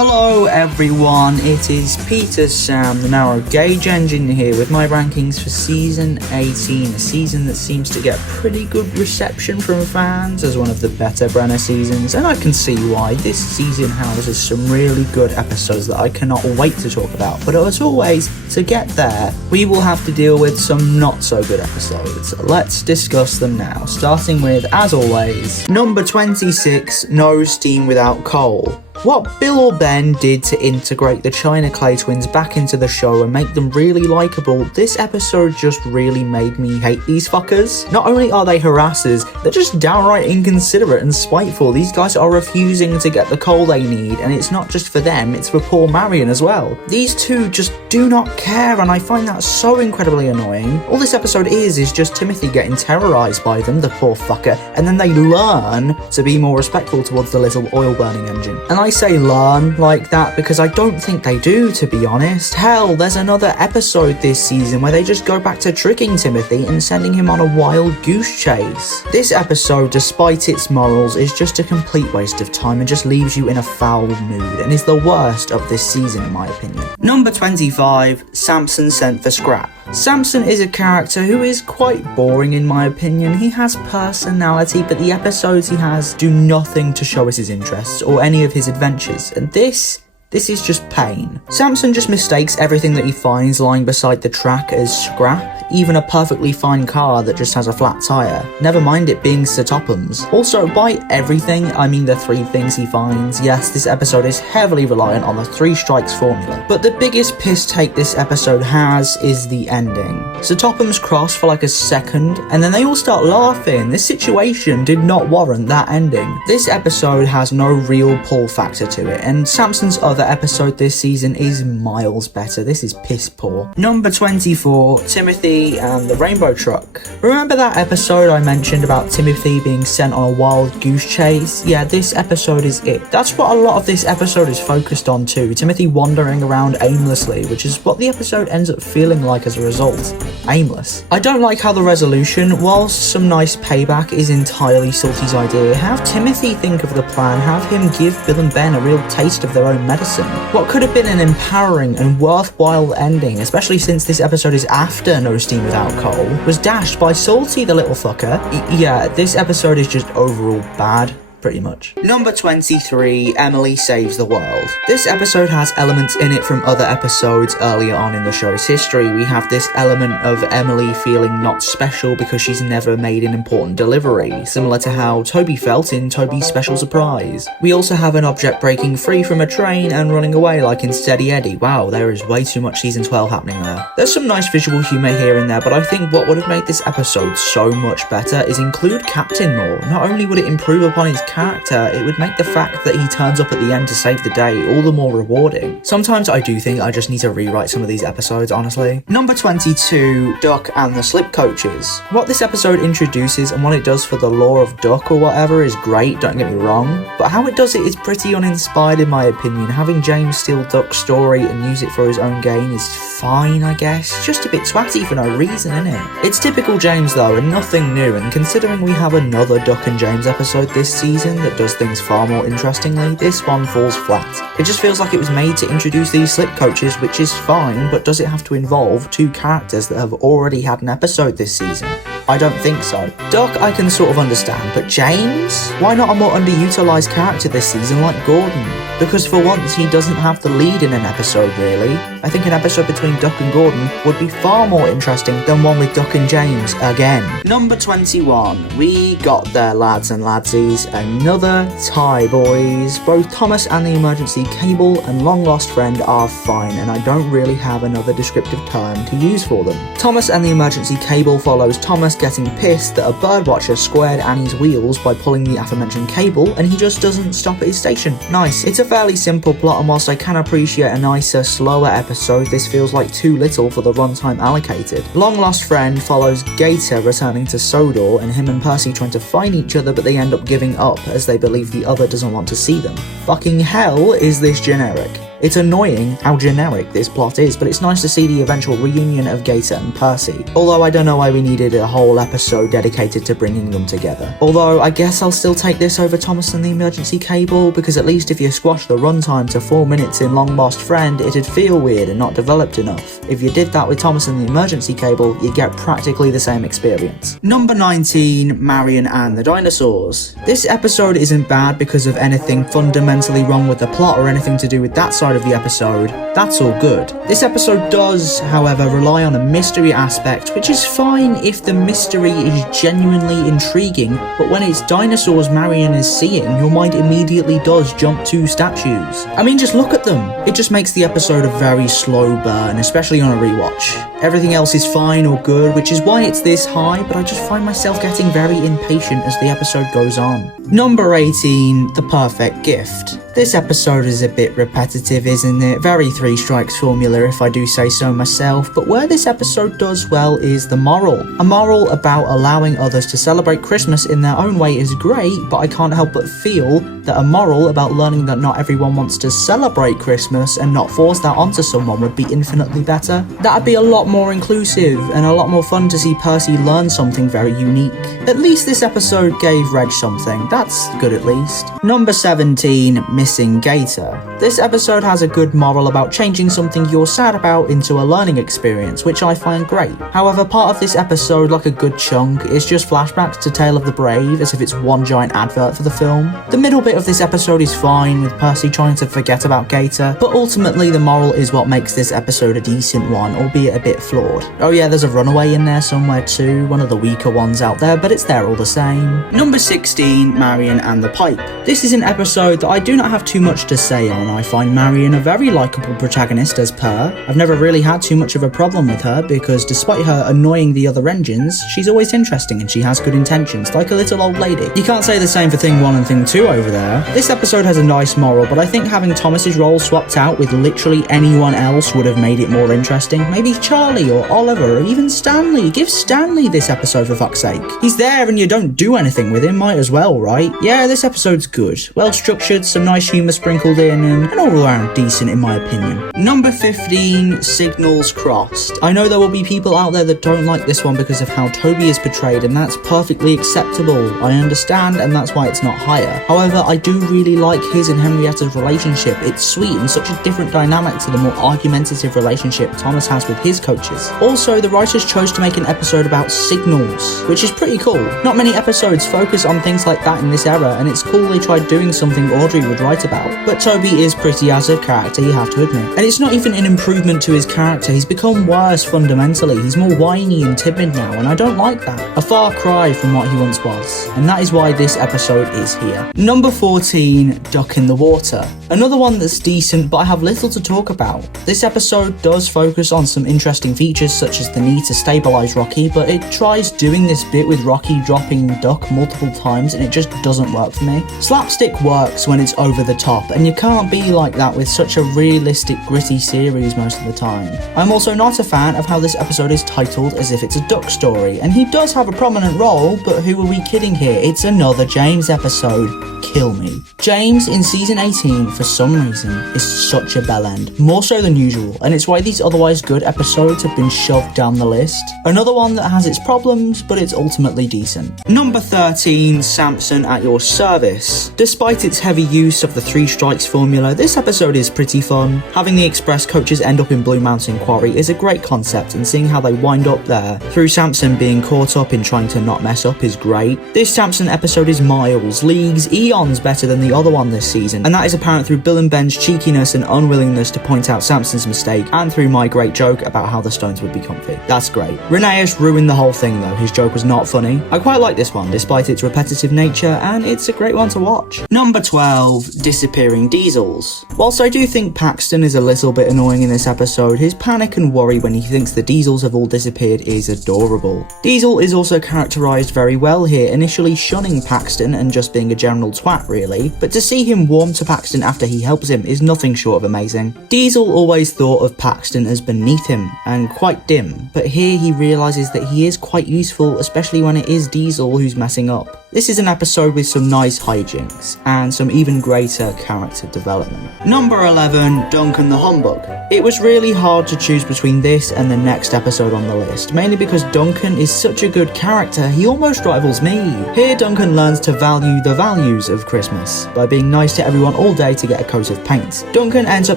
Hello everyone, it is Peter Sam, the Narrow Gauge Engine here with my rankings for Season 18, a season that seems to get pretty good reception from fans as one of the better Brenner seasons, and I can see why. This season houses some really good episodes that I cannot wait to talk about, but as always, to get there, we will have to deal with some not so good episodes. Let's discuss them now, starting with, as always, number 26, No Steam Without Coal. What Bill or Ben did to integrate the China Clay twins back into the show and make them really likeable, this episode just really made me hate these fuckers. Not only are they harassers, they're just downright inconsiderate and spiteful. These guys are refusing to get the coal they need, and it's not just for them, it's for poor Marion as well. These two just do not care, and I find that so incredibly annoying. All this episode is just Timothy getting terrorised by them, the poor fucker, and then they learn to be more respectful towards the little oil burning engine. And I say learn like that because I don't think they do, to be honest. Hell, there's another episode this season where they just go back to tricking Timothy and sending him on a wild goose chase. This episode, despite its morals, is just a complete waste of time and just leaves you in a foul mood and is the worst of this season in my opinion. Number 25, Samson Sent for Scrap. Samson is a character who is quite boring in my opinion. He has personality, but the episodes he has do nothing to show us his interests or any of his adventures, and this is just pain. Samson just mistakes everything that he finds lying beside the track as scrap, even a perfectly fine car that just has a flat tyre. Never mind it being Sir Topham's. Also, by everything, I mean the three things he finds. Yes, this episode is heavily reliant on the 3 strikes formula, but the biggest piss take this episode has is the ending. Sir Topham's cross for like a second, and then they all start laughing. This situation did not warrant that ending. This episode has no real pull factor to it, and Samson's other episode this season is miles better. This is piss poor. Number 24, Timothy and the Rainbow Truck. Remember that episode I mentioned about Timothy being sent on a wild goose chase? Yeah, this episode is it. That's what a lot of this episode is focused on too. Timothy wandering around aimlessly, which is what the episode ends up feeling like as a result. Aimless. I don't like how the resolution, whilst some nice payback, is entirely Salty's idea. Have Timothy think of the plan, have him give Bill and Ben a real taste of their own medicine. What could have been an empowering and worthwhile ending, especially since this episode is after No Steam Without Coal, was dashed by Salty the little fucker. Yeah, this episode is just overall bad. Pretty much. Number 23, Emily Saves the World. This episode has elements in it from other episodes earlier on in the show's history. We have this element of Emily feeling not special because she's never made an important delivery, similar to how Toby felt in Toby's Special Surprise. We also have an object breaking free from a train and running away like in Steady Eddie. Wow, there is way too much season 12 happening there. There's some nice visual humour here and there, but I think what would have made this episode so much better is include Captain more. Not only would it improve upon his character, it would make the fact that he turns up at the end to save the day all the more rewarding. Sometimes I do think I just need to rewrite some of these episodes, honestly. Number 22, Duck and the Slip Coaches. What this episode introduces and what it does for the lore of Duck or whatever is great, don't get me wrong, but how it does it is pretty uninspired in my opinion. Having James steal Duck's story and use it for his own gain is fine, I guess. It's just a bit twatty for no reason, innit? It's typical James though, and nothing new, and considering we have another Duck and James episode this season that does things far more interestingly, this one falls flat. It just feels like it was made to introduce these slip coaches, which is fine, but does it have to involve 2 characters that have already had an episode this season? I don't think so. Duck I can sort of understand, but James? Why not a more underutilized character this season like Gordon? Because for once he doesn't have the lead in an episode really. I think an episode between Duck and Gordon would be far more interesting than one with Duck and James again. Number 21, we got there lads and ladsies, another tie boys. Both Thomas and the emergency cable and long lost friend are fine, and I don't really have another descriptive term to use for them. Thomas and the emergency cable follows Thomas getting pissed that a birdwatcher squared Annie's wheels by pulling the aforementioned cable, and he just doesn't stop at his station. Nice. It's a fairly simple plot, and whilst I can appreciate a nicer, slower episode, this feels like too little for the runtime allocated. Long Lost Friend follows Gator returning to Sodor, and him and Percy trying to find each other, but they end up giving up as they believe the other doesn't want to see them. Fucking hell is this generic. It's annoying how generic this plot is, but it's nice to see the eventual reunion of Gator and Percy. Although I don't know why we needed a whole episode dedicated to bringing them together. Although I guess I'll still take this over Thomas and the Emergency Cable, because at least if you squash the runtime to 4 minutes in Long Lost Friend, it'd feel weird and not developed enough. If you did that with Thomas and the Emergency Cable, you get practically the same experience. Number 19, Marion and the Dinosaurs. This episode isn't bad because of anything fundamentally wrong with the plot or anything to do with that side of the episode. That's all good. This episode does, however, rely on a mystery aspect, which is fine if the mystery is genuinely intriguing, but when it's dinosaurs Marion is seeing, your mind immediately does jump to statues. I mean, just look at them. It just makes the episode a very slow burn, especially on a rewatch. Everything else is fine or good, which is why it's this high, but I just find myself getting very impatient as the episode goes on. Number 18, The Perfect Gift. This episode is a bit repetitive, isn't it? Very Three Strikes formula if I do say so myself, but where this episode does well is the moral. A moral about allowing others to celebrate Christmas in their own way is great, but I can't help but feel that a moral about learning that not everyone wants to celebrate Christmas and not force that onto someone would be infinitely better. That'd be a lot more inclusive and a lot more fun to see Percy learn something very unique. At least this episode gave Reg something. That's good at least. Number 17, Missing Gator. This episode has a good moral about changing something you're sad about into a learning experience, which I find great. However, part of this episode, like a good chunk, is just flashbacks to Tale of the Brave as if it's one giant advert for the film. The middle bit of this episode is fine, with Percy trying to forget about Gator, but ultimately the moral is what makes this episode a decent one, albeit a bit flawed. Oh yeah, there's a runaway in there somewhere too, one of the weaker ones out there, but it's there all the same. Number 16, Marion and the Pipe. This is an episode that I do not have too much to say on. I find Marion a very likeable protagonist as per. I've never really had too much of a problem with her because despite her annoying the other engines, she's always interesting and she has good intentions, like a little old lady. You can't say the same for Thing 1 and Thing 2 over there. This episode has a nice moral, but I think having Thomas's role swapped out with literally anyone else would have made it more interesting. Maybe Charlie or Oliver or even Stanley. Give Stanley this episode for fuck's sake. He's there and you don't do anything with him, might as well, right? Yeah, this episode's good. Well structured, some nice humour sprinkled in, and all around decent in my opinion. Number 15, Signals Crossed. I know there will be people out there that don't like this one because of how Toby is portrayed, and that's perfectly acceptable. I understand, and that's why it's not higher. However, I do really like his and Henrietta's relationship. It's sweet and such a different dynamic to the more argumentative relationship Thomas has with his coaches. Also, the writers chose to make an episode about signals, which is pretty cool. Not many episodes focus on things like that in this era, and it's cool they tried doing something Audrey would write about. But Toby is pretty as a character, you have to admit. And it's not even an improvement to his character, he's become worse fundamentally. He's more whiny and timid now, and I don't like that. A far cry from what he once was. And that is why this episode is here. Number 14, Duck in the Water. Another one that's decent, but I have little to talk about. This episode does focus on some interesting features such as the need to stabilise Rocky, but it tries doing this bit with Rocky dropping Duck multiple times and it just doesn't work for me. Slapstick works when it's over the top, and you can't be like that with such a realistic, gritty series most of the time. I'm also not a fan of how this episode is titled as if it's a duck story, and he does have a prominent role, but who are we kidding here? It's another James episode. Kill me. James in season 18, for some reason, is such a bell end, more so than usual, and it's why these otherwise good episodes have been shoved down the list. Another one that has its problems, but it's ultimately decent. Number 13, Samson at Your Service. Despite its heavy use of the Three Strikes formula, this episode is pretty fun. Having the express coaches end up in Blue Mountain Quarry is a great concept, and seeing how they wind up there through Samson being caught up in trying to not mess up is great. This Samson episode is miles, leagues, eons better than the other one this season, and that is apparent through Bill and Ben's cheekiness and unwillingness to point out Samson's mistake, and through my great joke about how the stones would be comfy. That's great. Rheneas ruined the whole thing though, his joke was not funny. I quite like this one despite its repetitive nature, and it's a great one to watch. Number 12, Disappearing Diesels. Whilst I do think Paxton is a little bit annoying in this episode, his panic and worry when he thinks the Diesels have all disappeared is adorable. Diesel is also characterised very well here, initially shunning Paxton and just being a general twat really, but to see him warm to Paxton after he helps him is nothing short of amazing. Diesel always thought of Paxton as beneath him, and and quite dim, but here he realises that he is quite useful, especially when it is Diesel who's messing up. This is an episode with some nice hijinks, and some even greater character development. Number 11, Duncan The Humbug. It was really hard to choose between this and the next episode on the list, mainly because Duncan is such a good character, he almost rivals me. Here Duncan learns to value the values of Christmas, by being nice to everyone all day to get a coat of paint. Duncan ends up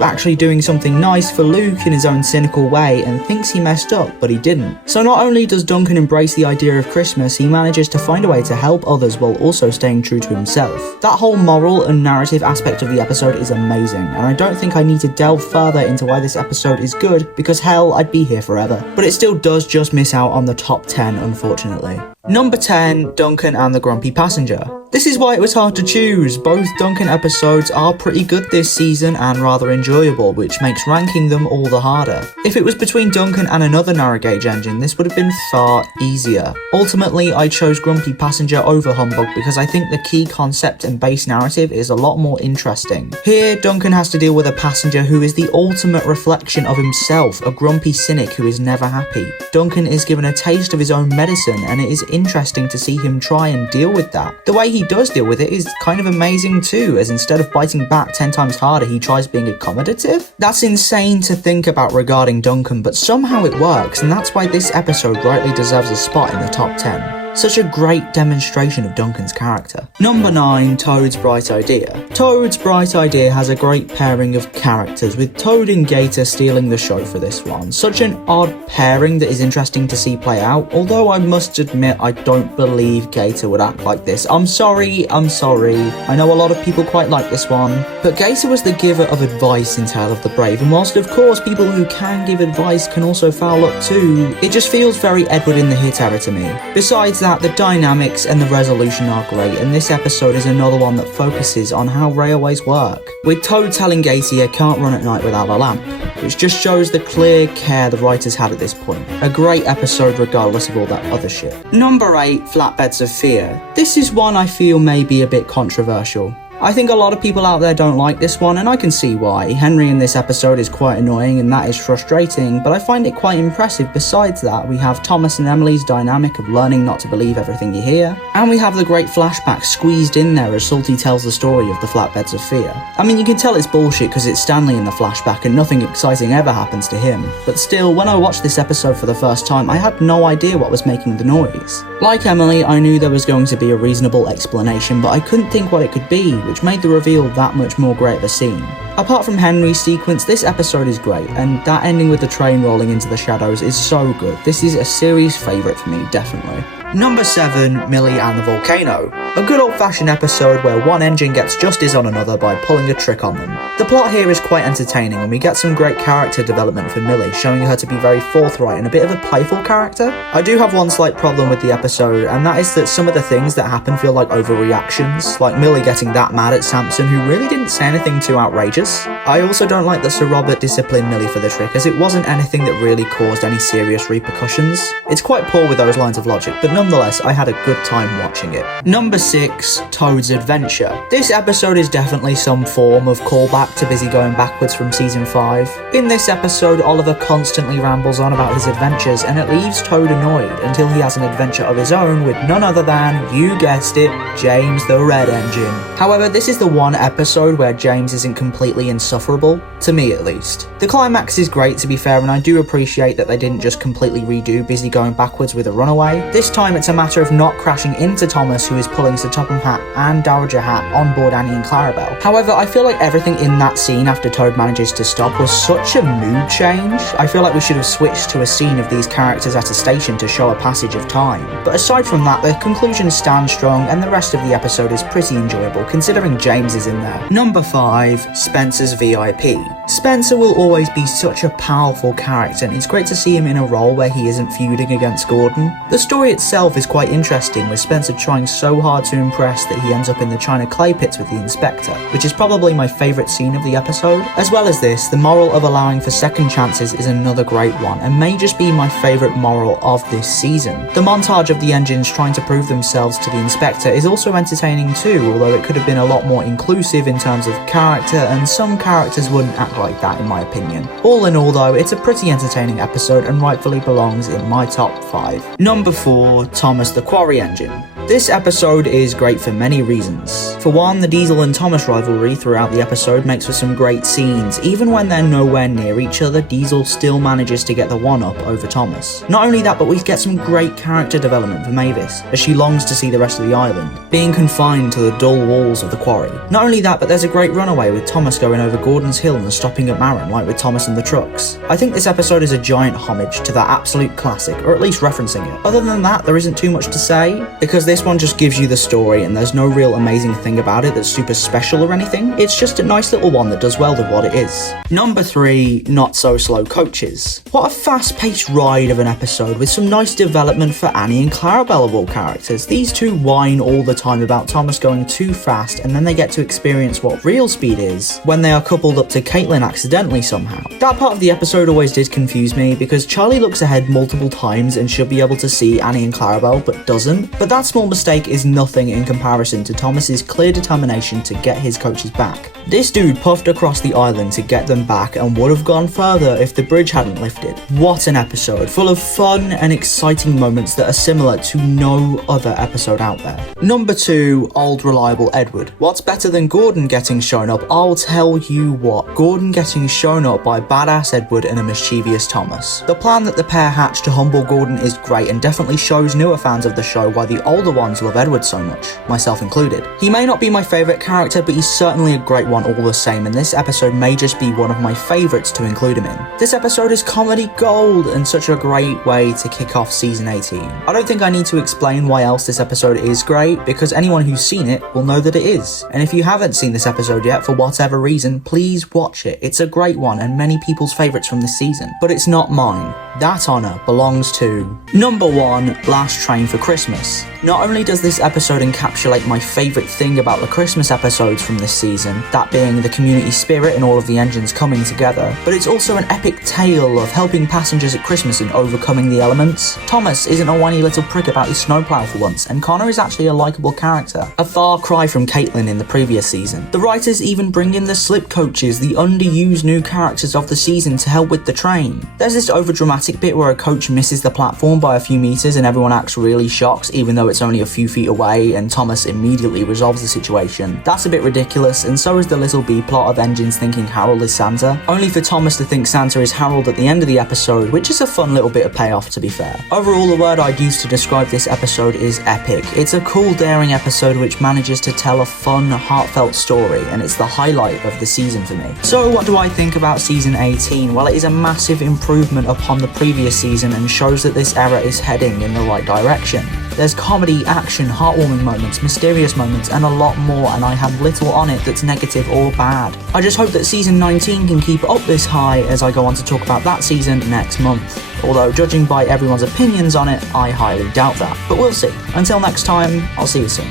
actually doing something nice for Luke in his own cynical way and thinks he messed up, but he didn't. So not only does Duncan embrace the idea of Christmas, he manages to find a way to help others while also staying true to himself. That whole moral and narrative aspect of the episode is amazing, and I don't think I need to delve further into why this episode is good, because hell, I'd be here forever. But it still does just miss out on the top 10, unfortunately. Number 10, Duncan and the Grumpy Passenger. This is why it was hard to choose. Both Duncan episodes are pretty good this season and rather enjoyable, which makes ranking them all the harder. If it was between Duncan and another narrow gauge engine, this would have been far easier. Ultimately, I chose Grumpy Passenger over Humbug because I think the key concept and base narrative is a lot more interesting. Here, Duncan has to deal with a passenger who is the ultimate reflection of himself, a grumpy cynic who is never happy. Duncan is given a taste of his own medicine, and it is interesting to see him try and deal with that. The way he does deal with it is kind of amazing too, as instead of biting back 10 times harder, he tries being accommodative. That's insane to think about regarding Duncan, but somehow it works, and that's why this episode rightly deserves a spot in the top 10. Such a great demonstration of Duncan's character. Number 9, Toad's Bright Idea. Toad's Bright Idea has a great pairing of characters, with Toad and Gator stealing the show for this one. Such an odd pairing that is interesting to see play out, although I must admit I don't believe Gator would act like this. I'm sorry. I know a lot of people quite like this one, but Gator was the giver of advice in Tale of the Brave, and whilst of course people who can give advice can also foul up too, it just feels very Edward in the Hit era to me. Besides that, the dynamics and the resolution are great, and this episode is another one that focuses on how railways work, with Toad telling Gator he can't run at night without a lamp, which just shows the clear care the writers had at this point. A great episode regardless of all that other shit. Number 8, Flatbeds of Fear. This is one I feel may be a bit controversial. I think a lot of people out there don't like this one, and I can see why. Henry in this episode is quite annoying, and that is frustrating, but I find it quite impressive. Besides that, we have Thomas and Emily's dynamic of learning not to believe everything you hear, and we have the great flashback squeezed in there as Salty tells the story of the Flatbeds of Fear. I mean, you can tell it's bullshit because it's Stanley in the flashback and nothing exciting ever happens to him, but still, when I watched this episode for the first time, I had no idea what was making the noise. Like Emily, I knew there was going to be a reasonable explanation, but I couldn't think what it could be, which made the reveal that much more great of a scene. Apart from Henry's sequence, this episode is great, and that ending with the train rolling into the shadows is so good. This is a series favourite for me, definitely. Number 7, Millie and the Volcano. A good old-fashioned episode where one engine gets justice on another by pulling a trick on them. The plot here is quite entertaining, and we get some great character development for Millie, showing her to be very forthright and a bit of a playful character. I do have one slight problem with the episode, and that is that some of the things that happen feel like overreactions, like Millie getting that mad at Samson, who really didn't say anything too outrageous. I also don't like that Sir Robert disciplined Millie for the trick, as it wasn't anything that really caused any serious repercussions. It's quite poor with those lines of logic, but nonetheless, I had a good time watching it. Number 6, Toad's Adventure. This episode is definitely some form of callback to Busy going backwards from season 5. In this episode, Oliver constantly rambles on about his adventures, and it leaves Toad annoyed until he has an adventure of his own with none other than, you guessed it, James the Red Engine. However, this is the one episode where James isn't completely insufferable, to me at least. The climax is great, to be fair, and I do appreciate that they didn't just completely redo Busy going backwards with a runaway. This time it's a matter of not crashing into Thomas, who is pulling Sir Topham Hatt and Dowager Hat on board Annie and Clarabelle. However, I feel like everything in that scene after Toad manages to stop was such a mood change. I feel like we should have switched to a scene of these characters at a station to show a passage of time. But aside from that, the conclusion stands strong, and the rest of the episode is pretty enjoyable, considering James is in there. Number 5, Spencer's VIP. Spencer will always be such a powerful character, and it's great to see him in a role where he isn't feuding against Gordon. The story itself itself is quite interesting, with Spencer trying so hard to impress that he ends up in the China clay pits with the inspector, which is probably my favourite scene of the episode. As well as this, the moral of allowing for second chances is another great one, and may just be my favourite moral of this season. The montage of the engines trying to prove themselves to the inspector is also entertaining too, although it could have been a lot more inclusive in terms of character, and some characters wouldn't act like that in my opinion. All in all though, it's a pretty entertaining episode and rightfully belongs in my top 5. Number 4, Thomas the Quarry Engine. This episode is great for many reasons. For one, the Diesel and Thomas rivalry throughout the episode makes for some great scenes. Even when they're nowhere near each other, Diesel still manages to get the one-up over Thomas. Not only that, but we get some great character development for Mavis, as she longs to see the rest of the island, being confined to the dull walls of the quarry. Not only that, but there's a great runaway with Thomas going over Gordon's hill and stopping at Marion, like with Thomas and the trucks. I think this episode is a giant homage to that absolute classic, or at least referencing it. Other than that, there isn't too much to say, because this one just gives you the story and there's no real amazing thing about it that's super special or anything. It's just a nice little one that does well with what it is. Number 3, Not So Slow Coaches. What a fast-paced ride of an episode with some nice development for Annie and Clarabelle of all characters. These two whine all the time about Thomas going too fast, and then they get to experience what real speed is when they are coupled up to Caitlin accidentally somehow. That part of the episode always did confuse me, because Charlie looks ahead multiple times and should be able to see Annie and Clarabelle but doesn't. But that small mistake is nothing in comparison to Thomas's clear determination to get his coaches back. This dude puffed across the island to get them back and would have gone further if the bridge hadn't lifted. What an episode, full of fun and exciting moments that are similar to no other episode out there. Number 2, Old Reliable Edward. What's better than Gordon getting shown up? I'll tell you what, Gordon getting shown up by badass Edward and a mischievous Thomas. The plan that the pair hatched to humble Gordon is great and definitely shows newer fans of the show why the older ones love Edward so much, myself included. He may not be my favourite character, but he's certainly a great one all the same, and this episode may just be one of my favourites to include him in. This episode is comedy gold and such a great way to kick off season 18. I don't think I need to explain why else this episode is great, because anyone who's seen it will know that it is. And if you haven't seen this episode yet for whatever reason, please watch it. It's a great one and many people's favourites from this season, but it's not mine. That honour belongs to number 1, Last Train for Christmas. Not only does this episode encapsulate my favourite thing about the Christmas episodes from this season, that being the community spirit and all of the engines coming together, but it's also an epic tale of helping passengers at Christmas and overcoming the elements. Thomas isn't a whiny little prick about his snowplow for once, and Connor is actually a likeable character, a far cry from Caitlin in the previous season. The writers even bring in the slip coaches, the underused new characters of the season, to help with the train. There's this overdramatic bit where a coach misses the platform by a few meters and everyone acts really shocked even though it's only a few feet away, and Thomas immediately resolves the situation. That's a bit ridiculous, and so is the little B plot of engines thinking Harold is Santa, only for Thomas to think Santa is Harold at the end of the episode, which is a fun little bit of payoff to be fair. Overall, the word I'd use to describe this episode is epic. It's a cool, daring episode which manages to tell a fun, heartfelt story, and it's the highlight of the season for me. So what do I think about season 18? Well, it is a massive improvement upon the previous season and shows that this era is heading in the right direction. There's comedy, action, heartwarming moments, mysterious moments, and a lot more, and I have little on it that's negative or bad. I just hope that season 19 can keep up this high as I go on to talk about that season next month. Although, judging by everyone's opinions on it, I highly doubt that. But we'll see. Until next time, I'll see you soon.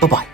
Bye-bye.